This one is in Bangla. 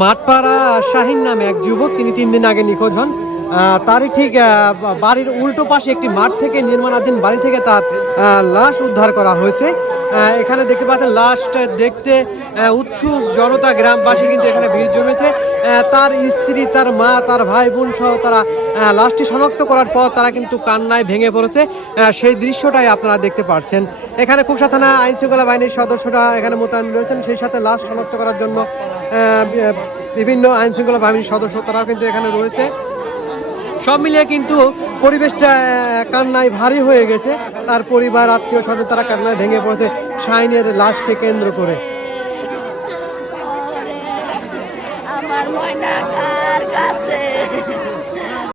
মাঠপাড়া শাহিন নামে এক যুবক, তিনি তিন দিন আগে নিখোঁজ হন। তারই ঠিক বাড়ির উল্টো পাশে একটি মাঠ থেকে নির্মাণাধীন বাড়ি থেকে তার লাশ উদ্ধার করা হয়েছে। এখানে দেখতে পাচ্ছেন লাস্ট দেখতে উৎসুক জনতা গ্রামবাসী কিন্তু এখানে ভিড় জমেছে। তার স্ত্রী, তার মা, তার ভাই বোন সহ তারা লাশটি শনাক্ত করার পর তারা কিন্তু কান্নায় ভেঙে পড়েছে। সেই দৃশ্যটাই আপনারা দেখতে পাচ্ছেন। এখানে খুকসা থানা আইন শৃঙ্খলা বাহিনীর সদস্যরা এখানে মোতায়েন রয়েছেন। সেই সাথে লাশ শনাক্ত করার জন্য বিভিন্ন আইন শৃঙ্খলা বাহিনীর সদস্য তারাও কিন্তু এখানে রয়েছে। সব মিলিয়ে কিন্তু পরিবেশটা কান্নায় ভারী হয়ে গেছে। তার পরিবার, আত্মীয় স্বজন তারা কান্নায় ভেঙে পড়েছে শাইনের লাশকে কেন্দ্র করে। আমার